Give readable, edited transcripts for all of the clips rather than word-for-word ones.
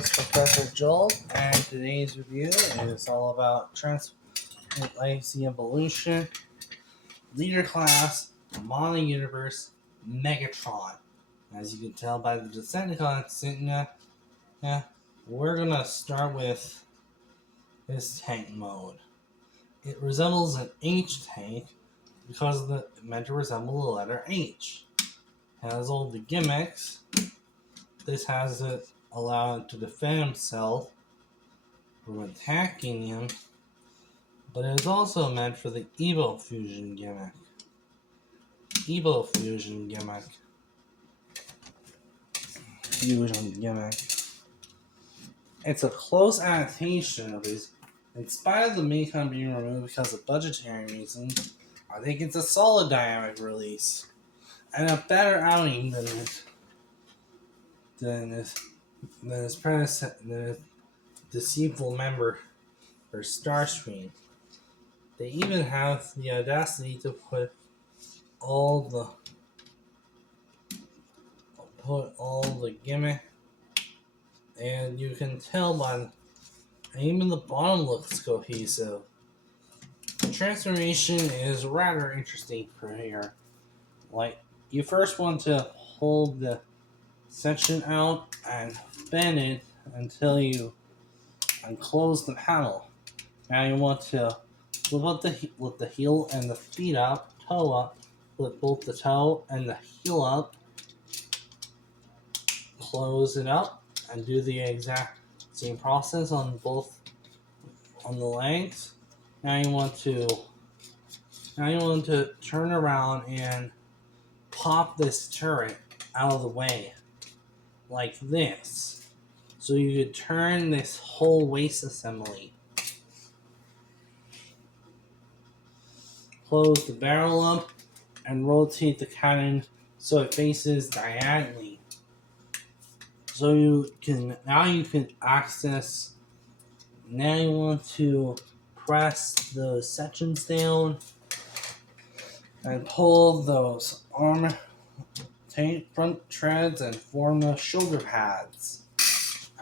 is Professor Joel, and today's review is all about Legacy Evolution, Leader Class, Mono Universe, Megatron. As you can tell by the Decepticons sitting there, we're gonna start with this tank mode. It resembles an H tank because it's meant to resemble the letter H. It has all the gimmicks. This has it allow it to defend himself from attacking him, but it is also meant for the Evo Fusion gimmick. It's a close adaptation of his. In spite of the Megatron being removed because of budgetary reasons, I think it's a solid dynamic release and a better outing than his predecessor, the deceitful member for Starscream. They even have the audacity to put all the gimmick, and you can tell by even the bottom looks cohesive. The transformation is rather interesting for here. Like, you first want to hold the section out and bend it until you unclose the panel. Now you want to lift the heel and the feet up, toe up, lift both the toe and the heel up, close it up, and do the exact same process on the legs. Now you want to turn around and pop this turret out of the way like this, so you could turn this whole waist assembly. Close the barrel up and rotate the cannon so it faces diagonally. So you can access. Now you want to press the sections down and pull those front treads and form the shoulder pads.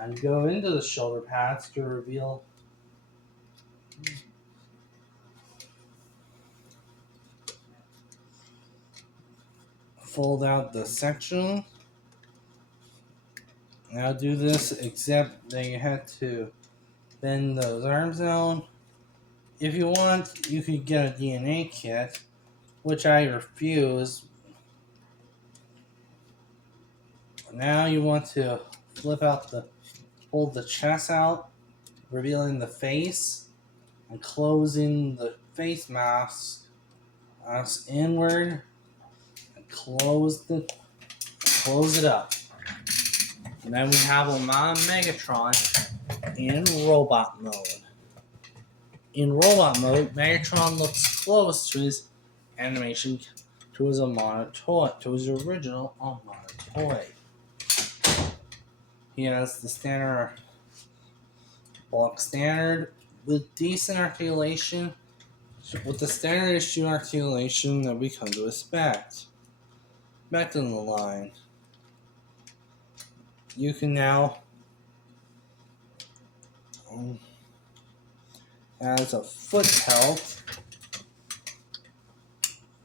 And go into the shoulder pads to reveal fold out the section. Now do this, except that you have to bend those arms down. If you want, you could get a DNA kit, which I refuse. Now you want to hold the chest out, revealing the face, and closing the face mask inward, and close it up. And then we have a Megatron in robot mode. In robot mode, Megatron looks close to his animation, to his original Amana toy. He has the standard with decent articulation, with the standard issue articulation that we come to expect. Back in the line, you can now as a foot pelt,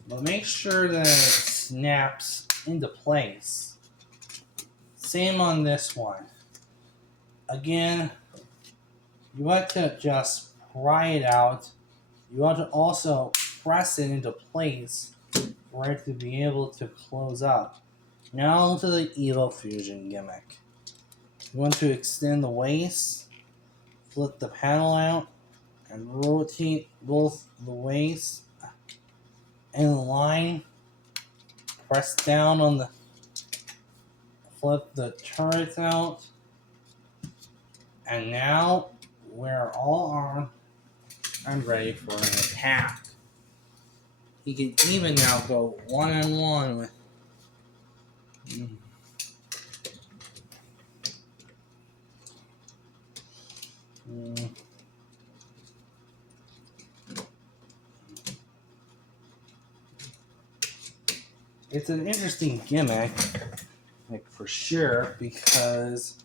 but make sure that it snaps into place. Same on this one. Again, you want to just pry it out. You want to also press it into place for it to be able to close up. Now to the Evo Fusion gimmick. You want to extend the waist, flip the panel out, and rotate both the waist and the line. Press down on the flip the turret out. And now we're all armed and ready for an attack. He can even now go one-on-one with It's an interesting gimmick, like for sure, because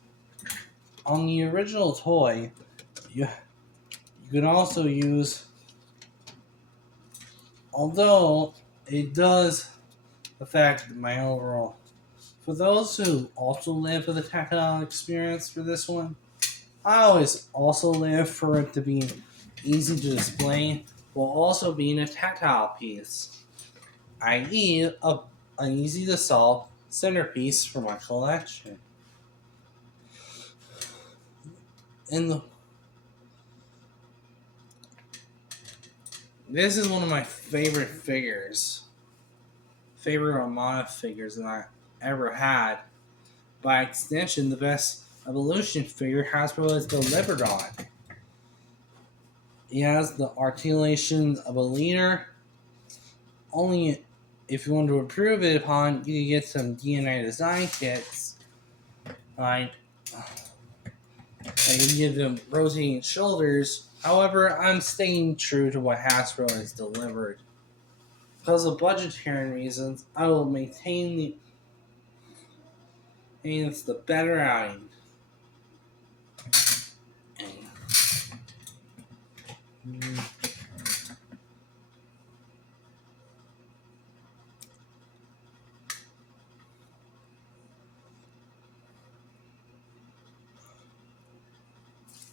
on the original toy, you can also use, although it does affect my overall. For those who also live for the tactile experience for this one, I always also live for it to be easy to display while also being a tactile piece, i.e. an easy to solve centerpiece for my collection. This is one of my favorite figures. Favorite amount of figures that I ever had. By extension, the best evolution figure Hasbro has delivered on. It has the articulation of a leader. Only if you want to improve it upon, you can get some DNA design kits. Like, you can give them rotating shoulders. However, I'm staying true to what Hasbro has delivered. Because of budgetary reasons, I will maintain the better outing.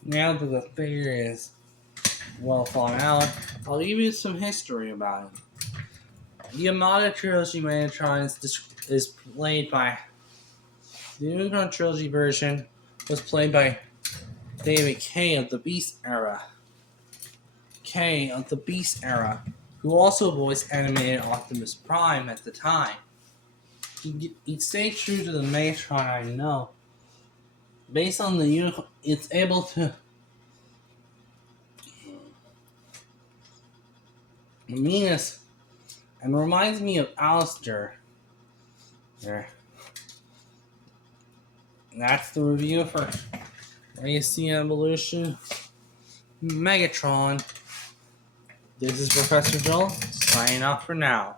Now that the figure is well thought out, I'll give you some history about it. The Yamada Trilogy Megatron is played by... The Megatron Trilogy version was played by David K. of the Beast era. Who also voiced animated Optimus Prime at the time. He stayed true to the Megatron I know. Based on the unicorn, it's able to meanest and reminds me of Alistair. There. And that's the review for AC Evolution Megatron. This is Professor Joel, signing off for now.